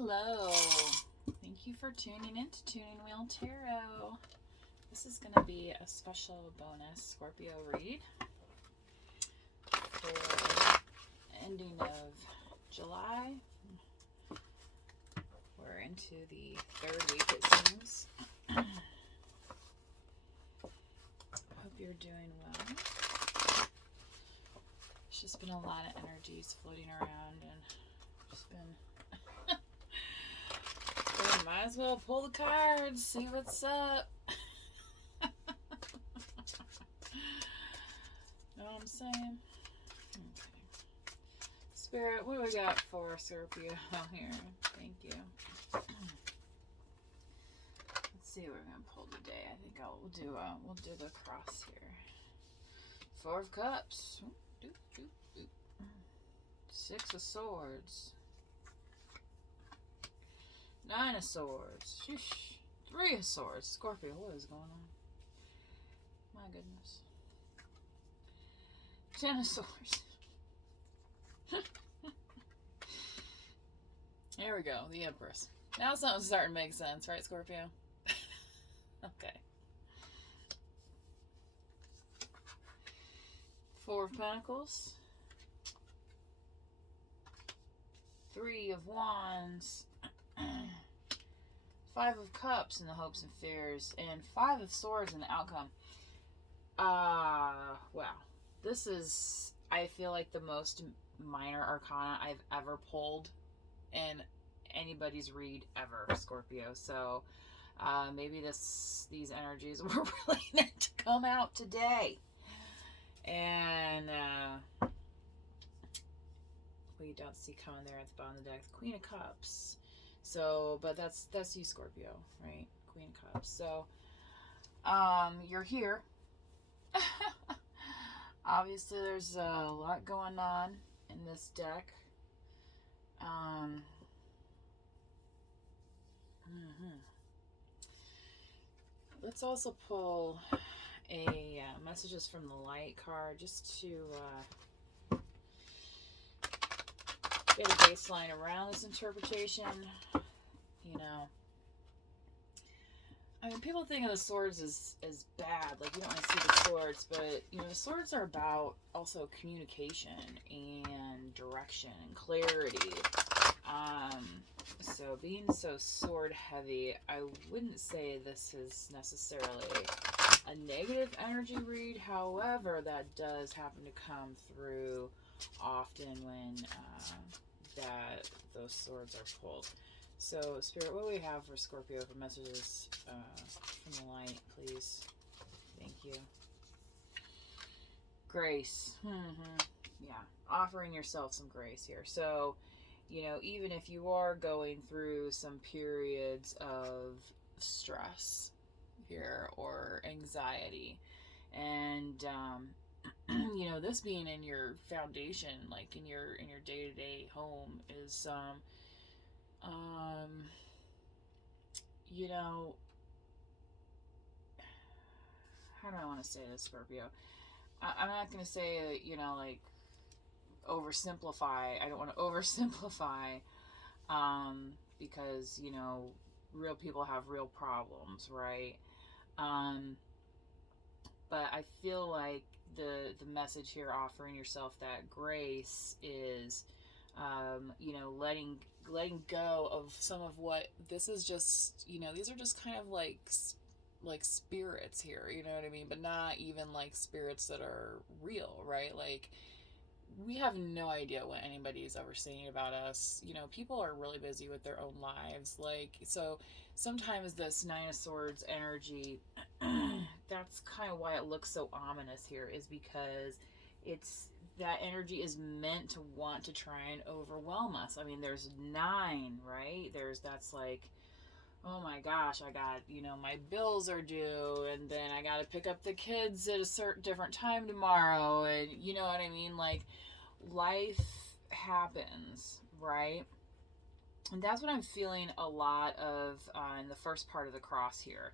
Hello. Thank you for tuning in to Tuning Wheel Tarot. This is going to be a special bonus Scorpio read for ending of July. We're into the third week, it seems. Hope you're doing well. There's just been a lot of energies floating around and just been... might as well pull the cards, see what's up. Know what I'm saying? Okay. Spirit, what do we got for Scorpio here? Thank you. Let's see what we're gonna pull today. I think we'll do the cross here. Four of Cups. Six of Swords. Nine of Swords. Sheesh. Three of Swords. Scorpio, what is going on? My goodness. Ten of Swords. There we go. The Empress. Now something's starting to make sense, right, Scorpio? Okay. Four of Pentacles. Three of Wands. Five of Cups in the hopes and fears, and Five of Swords in the outcome. Wow. This is, I feel like, the most minor arcana I've ever pulled in anybody's read ever, Scorpio. So maybe these energies were really meant to come out today. And we don't see coming there at the bottom of the deck, the Queen of Cups. So, but that's you, Scorpio, right? Queen of Cups. So, you're here. Obviously, there's a lot going on in this deck. Let's also pull a Messages from the Light card just to get a baseline around this interpretation. You know, I mean, people think of the swords as bad, like you don't want to see the swords, but you know, the swords are about also communication and direction and clarity. So being so sword heavy, I wouldn't say this is necessarily a negative energy read. However, that does happen to come through often when those swords are pulled. So, Spirit, what do we have for Scorpio for messages from the light, please? Thank you. Grace. Yeah, offering yourself some grace here. So, you know, even if you are going through some periods of stress here or anxiety, and you know, this being in your foundation, like in your day-to-day home, is you know, how do I want to say this, Scorpio? I'm not going to say, you know, like, oversimplify. I don't want to oversimplify, because, you know, real people have real problems, right? But I feel like the message here, offering yourself that grace, is, you know, letting go of some of what this is. Just, you know, these are just kind of like spirits here, you know what I mean? But not even like spirits that are real, right? Like, we have no idea what anybody's ever saying about us. You know, people are really busy with their own lives. Like, so sometimes this Nine of Swords energy, that's kind of why it looks so ominous here, is because that energy is meant to want to try and overwhelm us. I mean, there's 9, right? That's like, oh my gosh, I got, you know, my bills are due, and then I got to pick up the kids at a certain different time tomorrow, and you know what I mean? Like, life happens, right? And that's what I'm feeling a lot of in the first part of the cross here.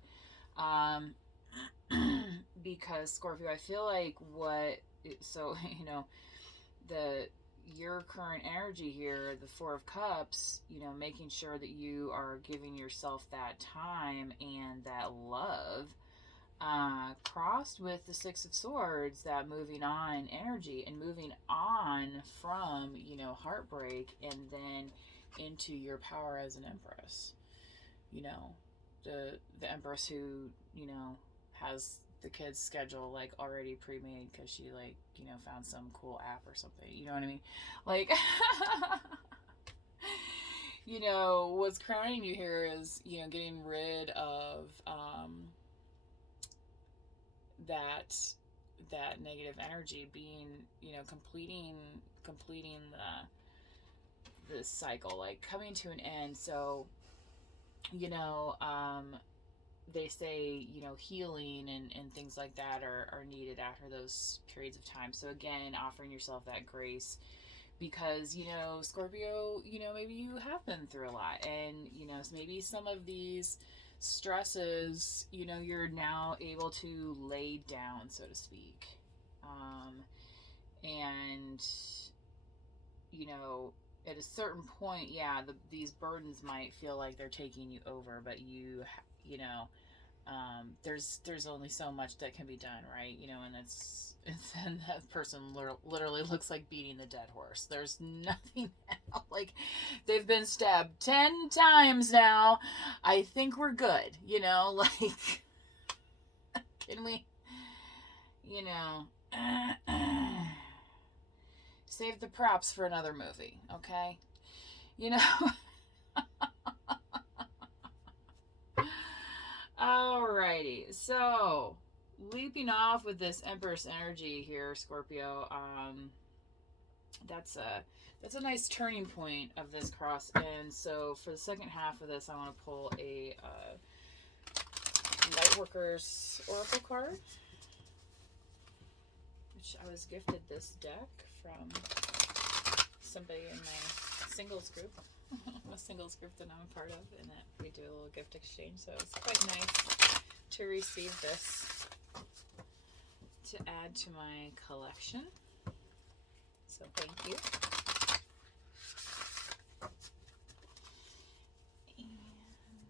Because Scorpio, I feel like you know, your current energy here, the Four of Cups, you know, making sure that you are giving yourself that time and that love, crossed with the Six of Swords, that moving on energy and moving on from, you know, heartbreak and then into your power as an empress. You know, the empress who, you know, has the kids' schedule like already pre-made because she, like, you know, found some cool app or something. You know what I mean? Like, you know, what's crowning you here is, you know, getting rid of that negative energy, being, you know, completing the cycle, like coming to an end. So, you know, they say, you know, healing and things like that are needed after those periods of time. So again, offering yourself that grace, because, you know, Scorpio, you know, maybe you have been through a lot, and, you know, maybe some of these stresses, you know, you're now able to lay down, so to speak. And, you know, at a certain point, yeah, these burdens might feel like they're taking you over, but you know, there's only so much that can be done, right? You know, and and that person literally looks like beating the dead horse. There's nothing else. Like, they've been stabbed 10 times now. I think we're good, you know, like, can we, you know, save the props for another movie, okay? You know. Alrighty, so leaping off with this Empress energy here, Scorpio. That's a nice turning point of this cross. And so for the second half of this, I want to pull a Lightworkers Oracle card, which I was gifted this deck from somebody in my singles group. A singles group that I'm a part of, and that we do a little gift exchange, so it's quite nice to receive this to add to my collection. So thank you. And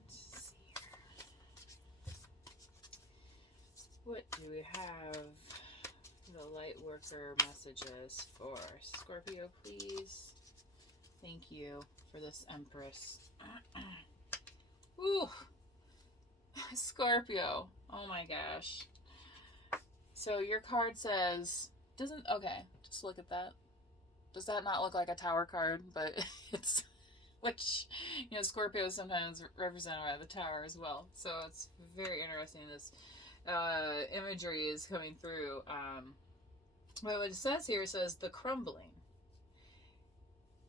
let's see here. What do we have? The Lightworker messages for Scorpio, please. Thank you for this Empress. Ooh, Scorpio. Oh my gosh. So your card says, okay, just look at that. Does that not look like a tower card? But it's, which, you know, Scorpio is sometimes represented by the tower as well. So it's very interesting. This imagery is coming through. What it says here says the crumbling.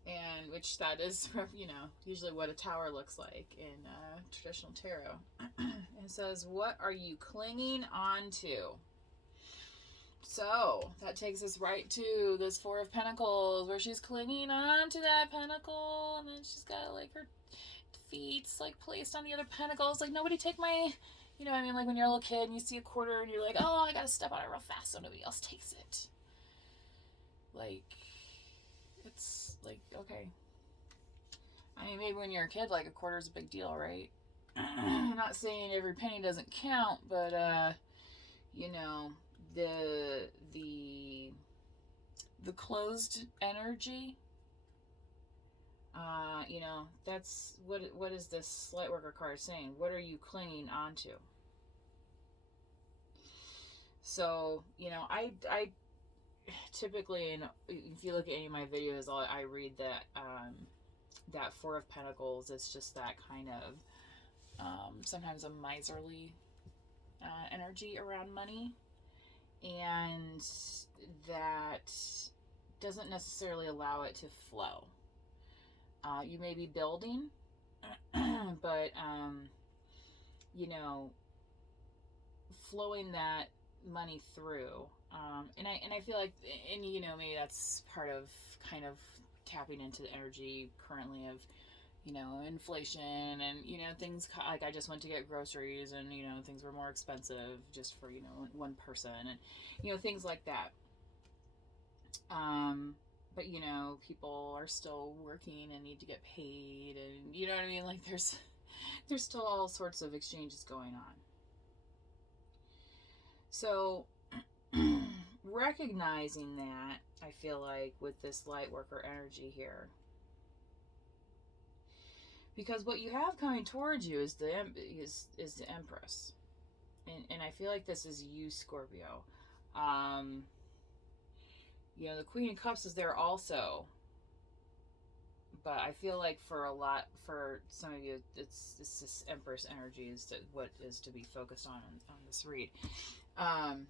And which that is, you know, usually what a tower looks like in traditional tarot. It says, what are you clinging on to? So that takes us right to this Four of Pentacles, where she's clinging on to that pentacle, and then she's got like her feet like placed on the other pentacles. Like, nobody take my, you know what I mean? Like when you're a little kid and you see a quarter and you're like, oh, I gotta step on it real fast so nobody else takes it. Like, it's like, okay. I mean, maybe when you're a kid, like, a quarter is a big deal, right? I'm not saying every penny doesn't count, but, you know, the closed energy, you know, that's, what is this Lightworker card saying? What are you clinging onto? So, you know, I typically, and if you look at any of my videos, I read that that Four of Pentacles. It's just that kind of sometimes a miserly energy around money, and that doesn't necessarily allow it to flow. You may be building, but you know, flowing that money through. And I feel like, and you know, maybe that's part of kind of tapping into the energy currently of, you know, inflation and, you know, things like, I just went to get groceries and, you know, things were more expensive just for, you know, one person, and, you know, things like that. but you know, people are still working and need to get paid, and you know what I mean? Like there's still all sorts of exchanges going on. So recognizing that, I feel like with this light worker energy here, because what you have coming towards you is the Empress, and I feel like this is you, Scorpio. Um, you know, the Queen of Cups is there also, but I feel like for some of you, it's this Empress energy is what is to be focused on this read. Um,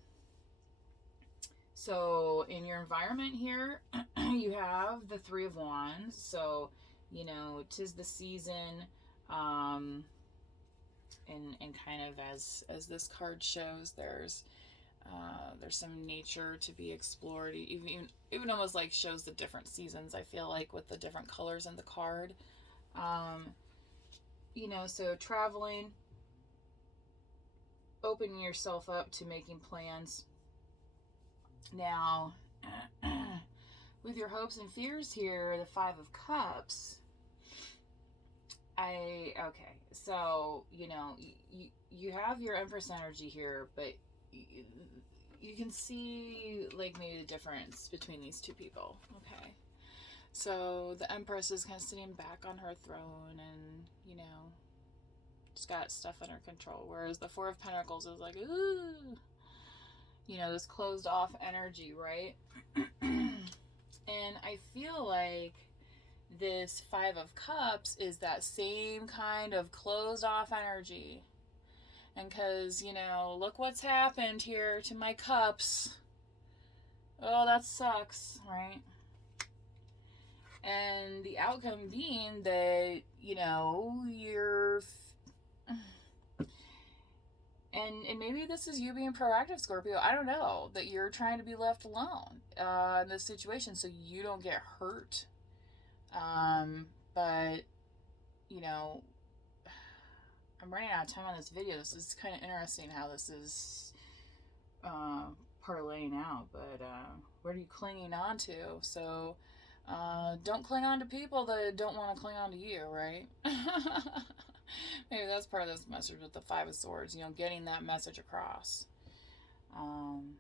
so in your environment here, you have the Three of Wands. So you know, 'tis the season, um, and kind of as this card shows, there's some nature to be explored. Even almost like shows the different seasons. I feel like with the different colors in the card, um, you know, so traveling, opening yourself up to making plans. Now, with your hopes and fears here, the Five of Cups. Okay, so you know you have your Empress energy here, but you can see like maybe the difference between these two people. Okay, so the Empress is kind of sitting back on her throne, and you know, she's got stuff under control, whereas the Four of Pentacles is like, ooh, you know, this closed off energy, right? And I feel like this Five of Cups is that same kind of closed off energy. And because, you know, look what's happened here to my cups. Oh, that sucks, right? And the outcome being that, you know, you're. And maybe this is you being proactive, Scorpio. I don't know. That you're trying to be left alone in this situation so you don't get hurt. But, you know, I'm running out of time on this video. This is kind of interesting how this is parlaying out. But what are you clinging on to? So don't cling on to people that don't want to cling on to you, right? Maybe that's part of this message with the Five of Swords, you know, getting that message across. And